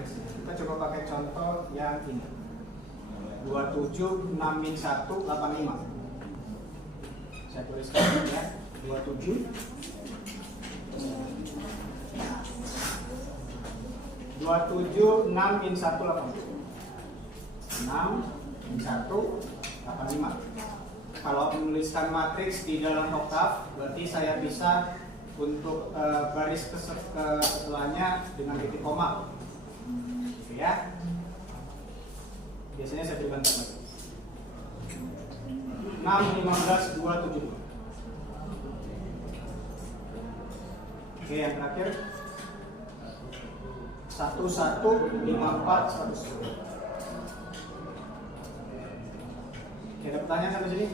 matriksnya. Kita coba pakai contoh yang ini. 27 6 min 1 85. Saya tuliskan ya. 27 6 min 1 85. 6 min 1 85. Kalau menuliskan matriks di dalam oktav, berarti saya bisa untuk baris setelahnya dengan titik koma. Oke ya. Biasanya saya berikan tanda. 6 15 2 7. Oke, yang terakhir 1 1 5 4 110. Oke, ada pertanyaan sampai sini?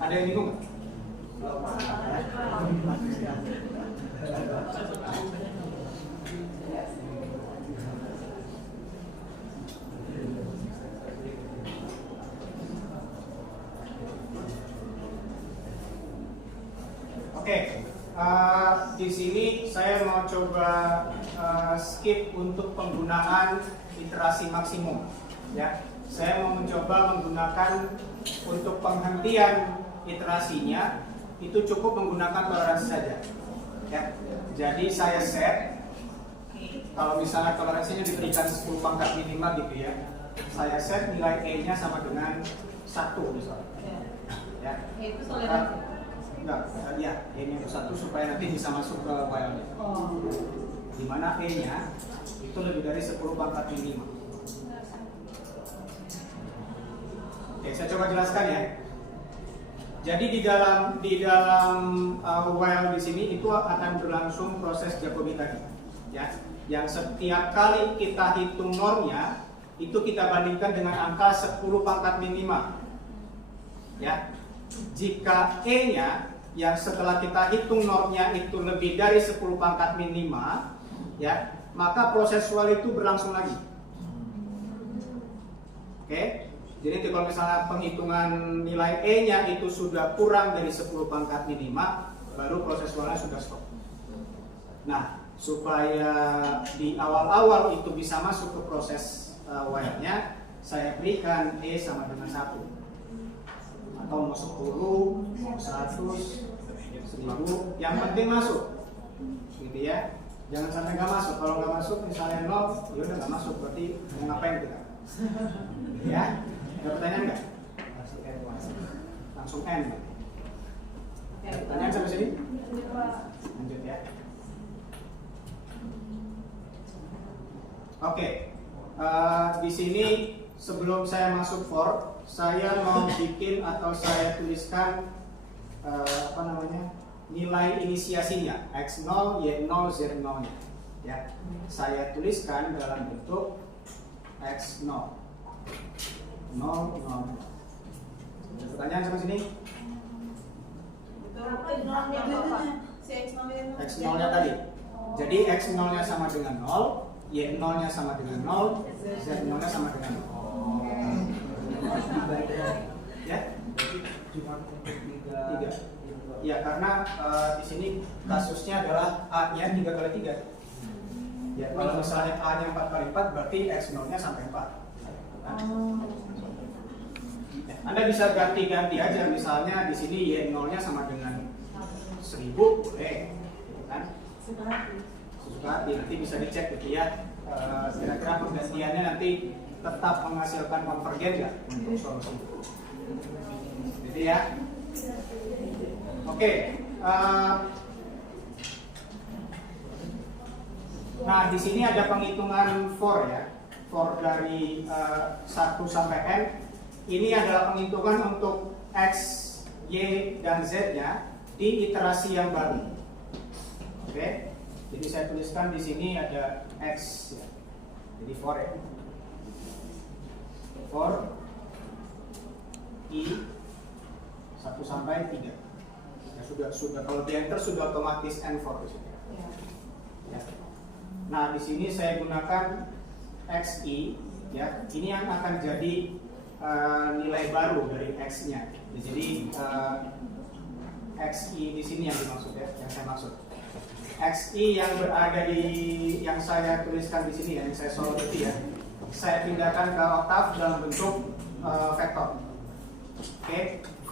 Ada yang bingung? Oke, di sini saya mau coba skip untuk penggunaan iterasi maksimum. Ya, saya mau mencoba menggunakan untuk penghentian iterasinya itu cukup menggunakan toleransi saja. Ya, jadi saya set kalau misalnya toleransinya diberikan 10 pangkat minimal gitu ya, saya set nilai e-nya sama dengan 1 misalnya. Ya, itu toleransi. Enggak, ya, e-nya itu 1 supaya nanti bisa masuk ke while-nya. Dimana e-nya itu lebih dari 10 pangkat minimal. Oke, saya coba jelaskan ya. Jadi di dalam while di sini itu akan berlangsung proses Jacobi tadi, ya. Yang setiap kali kita hitung normnya itu kita bandingkan dengan angka 10 pangkat minimal, ya. Jika e-nya yang setelah kita hitung normnya itu lebih dari 10 pangkat minimal, ya, maka proses while itu berlangsung lagi. Oke. Jadi kalau misalnya penghitungan nilai E-nya itu sudah kurang dari 10 pangkat minimal, baru proses while-nya sudah stop. Nah, supaya di awal-awal itu bisa masuk ke proses while-nya, saya berikan E sama dengan 1. Atau mau 10, mau 100, 1000, yang penting masuk. Gitu ya. Jangan sampai nggak masuk. Kalau nggak masuk, misalnya 0, ya udah nggak masuk. Berarti mau ngapain kita? Ya. Ada pertanyaan nggak? Langsung N. Ada pertanyaan sampai sini? Lanjut ya. Oke. Di sini sebelum saya masuk for, saya mau bikin atau saya tuliskan nilai inisiasinya x0, y0, z0 nya. Ya. Saya tuliskan dalam bentuk x0. 0, 0. Pertanyaan sampai sini? X0 nya tadi. Jadi X0 nya sama dengan 0, Y0 nya sama dengan 0, Z0 nya sama dengan 0. Ya? Cuma 3. Ya, karena di sini kasusnya adalah A nya 3 kali 3. Ya, kalau misalnya A nya 4 kali 4 berarti X0 nya sampai 4. Anda bisa ganti-ganti aja, misalnya di sini Y0-nya sama dengan 1000 boleh, gitu kan? Sesuka hati, nanti bisa dicek gitu ya. Kira-kira penggantiannya nanti tetap menghasilkan konvergen nggak untuk solusi? Jadi ya. Oke. Nah di sini ada penghitungan for ya. For dari 1 sampai N. Ini adalah penghitungan untuk X, Y, dan Z-nya di iterasi yang baru. Oke, jadi saya tuliskan di sini ada X, ya. Jadi for ya. For I 1 sampai 3. Ya, sudah kalau di enter sudah otomatis N4 di sini. Ya. Nah, di sini saya gunakan XI, ya. Ini yang akan jadi nilai baru dari X-nya. Jadi XI di sini yang dimaksud ya, yang saya maksud. XI yang berada di yang saya tuliskan di sini ya, yang saya soroti ya, saya pindahkan ke oktav dalam bentuk vektor. Oke,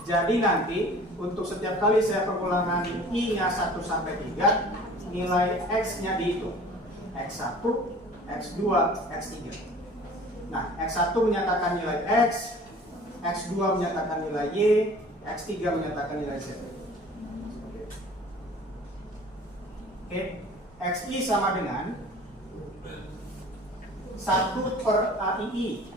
jadi nanti untuk setiap kali saya pengulangan I-nya 1 sampai 3, nilai X-nya dihitung. X1, X2, X3. Nah, X1 menyatakan nilai X, X2 menyatakan nilai Y, X3 menyatakan nilai Z. Oke, XI sama dengan 1 per AII,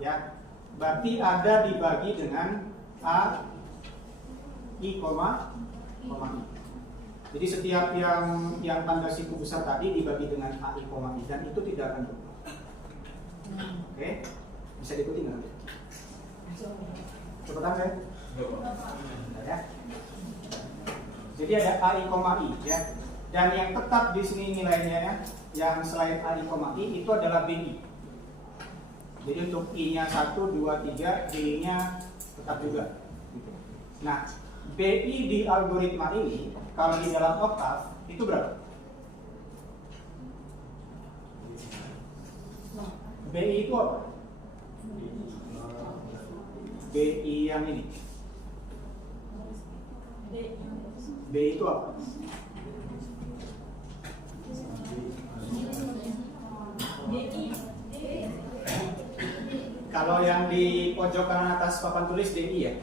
ya, berarti ada dibagi dengan AI, koma I. Jadi setiap yang tanda siku besar tadi dibagi dengan AI, I dan itu tidak akan berubah. Oke, bisa diikuti nggak? Cepetan saya. Ya. Jadi ada AI, I ya. Dan yang tetap di sini nilainya ya, yang selain AI, I itu adalah BI. Jadi untuk I-nya 1, 2, 3, B-nya tetap juga. Nah, BI di algoritma ini kalau di dalam oktav itu berapa? BI itu apa? BI yang ini. BI itu apa? Kalau yang di pojok kanan atas papan tulis DI ya?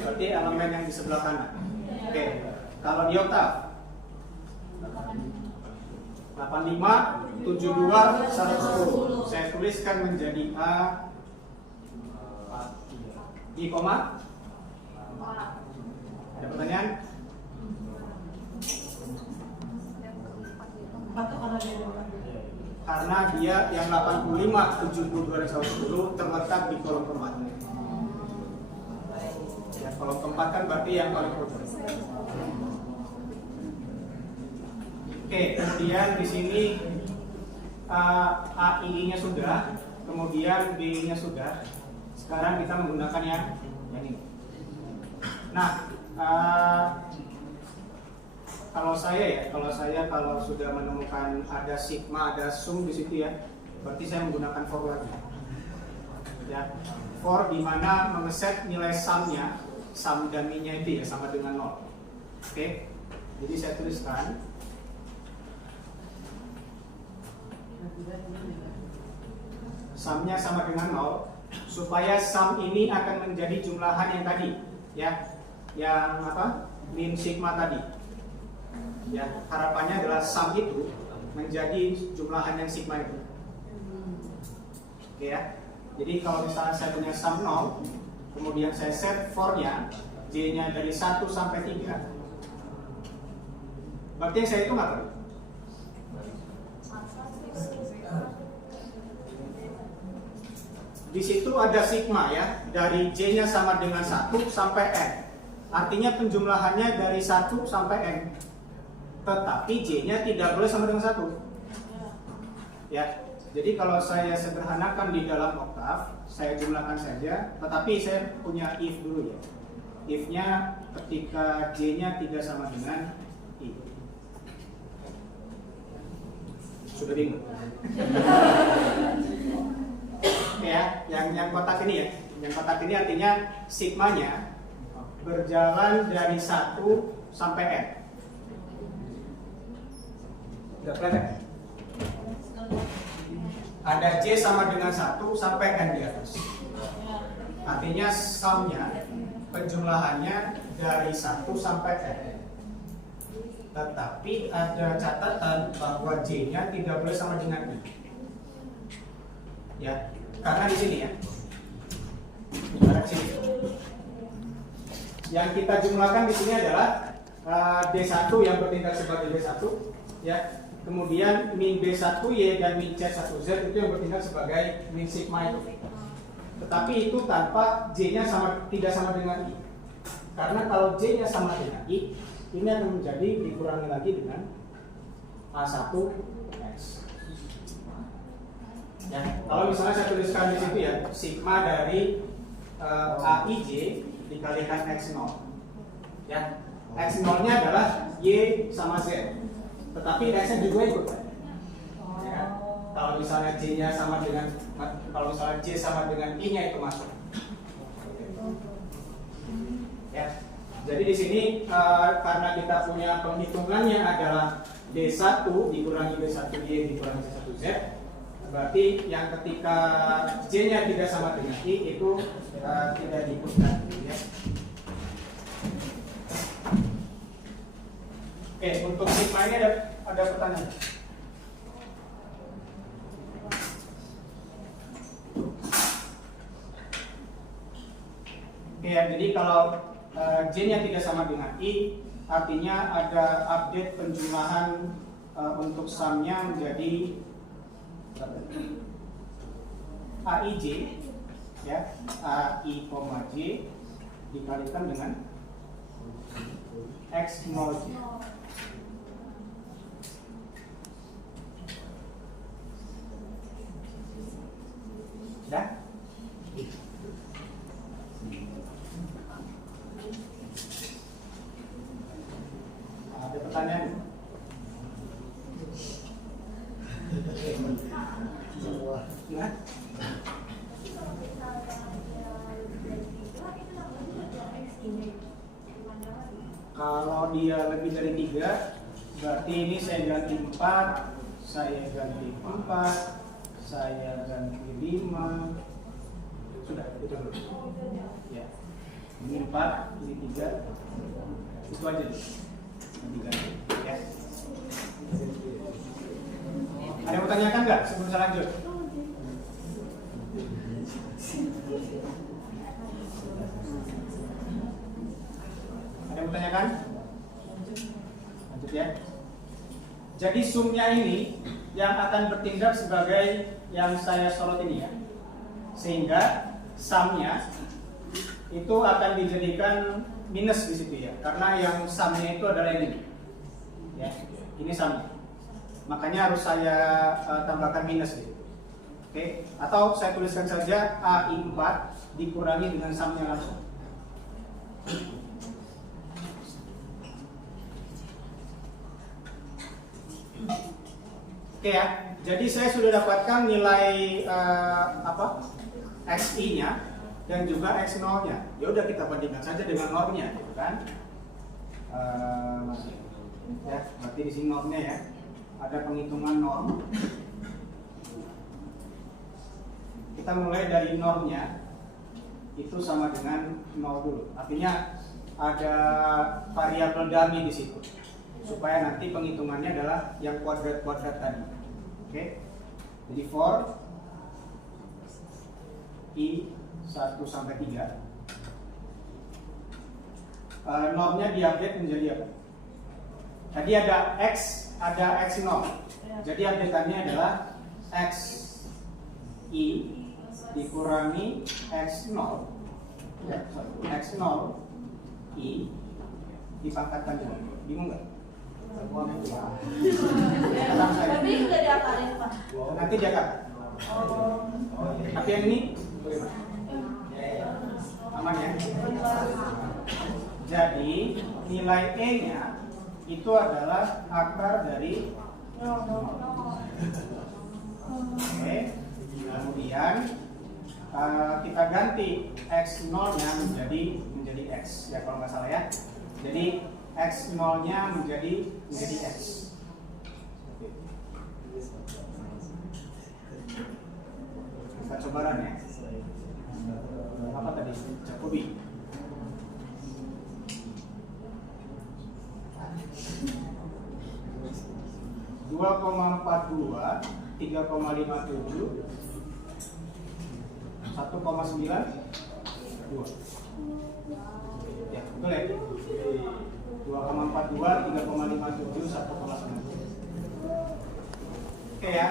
Berarti elemen yang di sebelah kanan. Oke. Kalau di oktav 85, 72, 110. Saya tuliskan menjadi A I, koma. Ada pertanyaan? Karena dia yang 85, 72, dan 110 terletak di kolom keempat. Ya, kolom keempat kan berarti yang paling ujung. Oke, kemudian di sini AI-nya sudah, kemudian B-nya sudah. Sekarang kita menggunakan yang ini. Nah, kalau saya sudah menemukan ada sigma, ada sum di situ ya, berarti saya menggunakan for lagi. Ya, for di mana mengeset nilai sumnya, sum dan min-nya itu ya sama dengan 0. Oke, jadi saya tuliskan sumnya sama dengan 0 supaya sum ini akan menjadi jumlahan yang tadi ya, yang apa, min sigma tadi ya, harapannya adalah sum itu menjadi jumlahan yang sigma itu. Oke ya, jadi kalau misalnya saya punya sum 0 kemudian saya set for nya j nya dari 1 sampai 3, berarti yang saya hitung apa? Di situ ada sigma ya, dari j-nya sama dengan 1 sampai n. Artinya penjumlahannya dari 1 sampai n. Tetapi j-nya tidak boleh sama dengan 1. Ya. Jadi kalau saya sederhanakan di dalam oktav, saya jumlahkan saja, tetapi saya punya if dulu ya. If-nya ketika j-nya tidak sama dengan i. Sudah bingung? Ya, yang kotak ini ya, yang kotak ini artinya sigmanya berjalan dari 1 sampai n. Udah kelihatan? Ada j sama dengan 1 sampai n di atas. Artinya sumnya, penjumlahannya dari 1 sampai n. Tetapi ada catatan bahwa j-nya tidak boleh sama dengan i. Ya, karena di sini ya, sini. Yang kita jumlahkan di sini adalah D1 yang bertindak sebagai D1 ya. Kemudian min B1Y dan min C1Z itu yang bertindak sebagai min sigma itu. Tetapi itu tanpa J-nya tidak sama dengan I. Karena kalau J-nya sama dengan I, ini akan menjadi dikurangi lagi dengan A1X. Ya, kalau misalnya saya tuliskan di situ ya, sigma dari AIJ dikalikan X0. Ya, X0-nya adalah Y sama Z. Tetapi X-nya juga ikut. Ya kan? Kalau misalnya J-nya sama dengan, kalau misalnya J sama dengan I-nya itu masuk. Ya. Jadi di sini karena kita punya penghitungannya adalah D1 dikurangi D1Y dikurangi D1Z, berarti yang ketika J-nya tidak sama dengan I itu tidak diikutkan. Ya. Oke, untuk sigma ini ada pertanyaan. Oke ya, jadi kalau J-nya tidak sama dengan I, artinya ada update penjumlahan untuk sumnya menjadi AIJ, ya, AI, J dikalikan dengan X0J. Sudah? Ada pertanyaan? Nah? Kalau dia lebih dari 3, berarti ini saya ganti 4, saya ganti 4, saya ganti 5. Sudah, itu dulu. Ya. Ini 4, ini 3. Itu aja dulu. Ganti, ya. Ada yang mau tanyakan nggak sebelum saya lanjut? Ada yang mau tanyakan? Lanjut ya. Jadi sumnya ini yang akan bertindak sebagai yang saya sorot ini ya. Sehingga sumnya itu akan dijadikan minus di situ ya. Karena yang sumnya itu adalah ini. Ya, ini sumnya. Makanya harus saya tambahkan minus gitu. Oke, atau saya tuliskan saja AI4 dikurangi dengan sumnya langsung. Oke ya, jadi saya sudah dapatkan nilai XI-nya dan juga X0-nya. Ya udah kita bandingkan saja dengan normnya, gitu kan? Ya, berarti di sini normnya ya. Ada penghitungan norm. Kita mulai dari normnya itu sama dengan 0 dulu. Artinya ada variabel dummy di situ. Supaya nanti penghitungannya adalah yang kuadrat-kuadrat tadi. Oke. Jadi for I 1 sampai 3 normnya diupdate menjadi apa? Tadi ada X, ada X0. Jadi update-annya adalah X I dikurangi X0 ya, X0 I dipangkatkan dulu. Bingung nggak? Tapi sudah diakalin Pak. Nanti diakalin. Tapi yang ini bagaimana? Aman ya? Jadi nilai E-nya itu adalah akar dari 0. Oke. Kemudian kita ganti X0-nya menjadi X ya kalau nggak salah ya. Jadi X0-nya menjadi X. Kita coba run ya. Apa tadi? Jacobi. Dua 2,42, 3,57, 1,92. Ya, betul ya? 2,42, 3,57, 1,92. Oke ya.